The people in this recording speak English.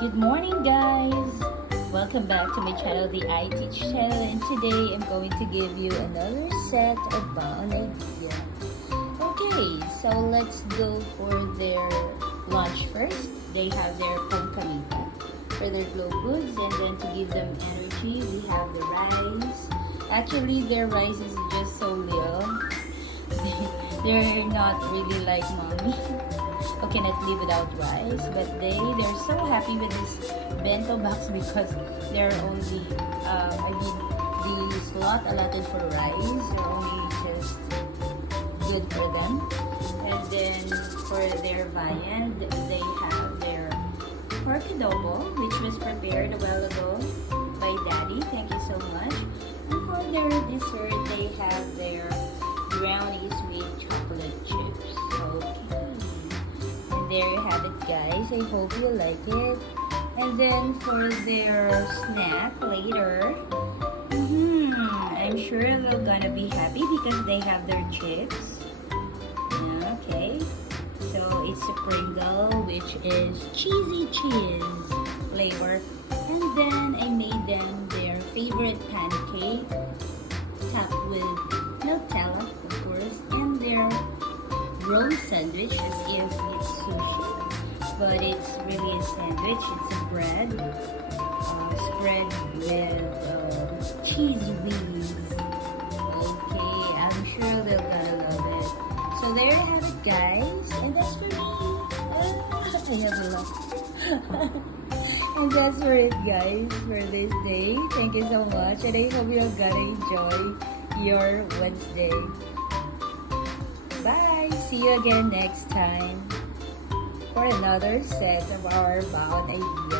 Good morning, guys! Welcome back to my channel, the I Teach channel, and today I'm going to give you another set of Baon Idea. Okay, so let's go for their lunch first. They have their pongkamita for their glow foods, and then to give them energy, we have the rice. Actually, their rice is just so little. They're not really like mommy who cannot live without rice, but they're so happy with this bento box because they're only the slot allotted for rice are only just good for them. And then for their viand, they have their pork adobo, which was prepared a while ago by Daddy. Thank you so much. And for their dessert, they have their brownies with chocolate chips. Okay. And there you have it, guys. I hope you like it. And then for their snack later, I'm sure they're gonna be happy because they have their chips. Okay. So it's a Pringle, which is cheesy cheese flavor. And then I made them their favorite pancake topped with Nutella, of course, and their roll sandwich as if it's sushi, but it's really a sandwich. It's a bread spread with cheese wings. Okay, I'm sure they're gonna love it. So there you have it, guys, and that's for me. I have a lot. And that's for it, guys, for this day. Thank you so much, and I hope you're gonna enjoy your Wednesday. Bye! See you again next time for another set of our Baon Idea.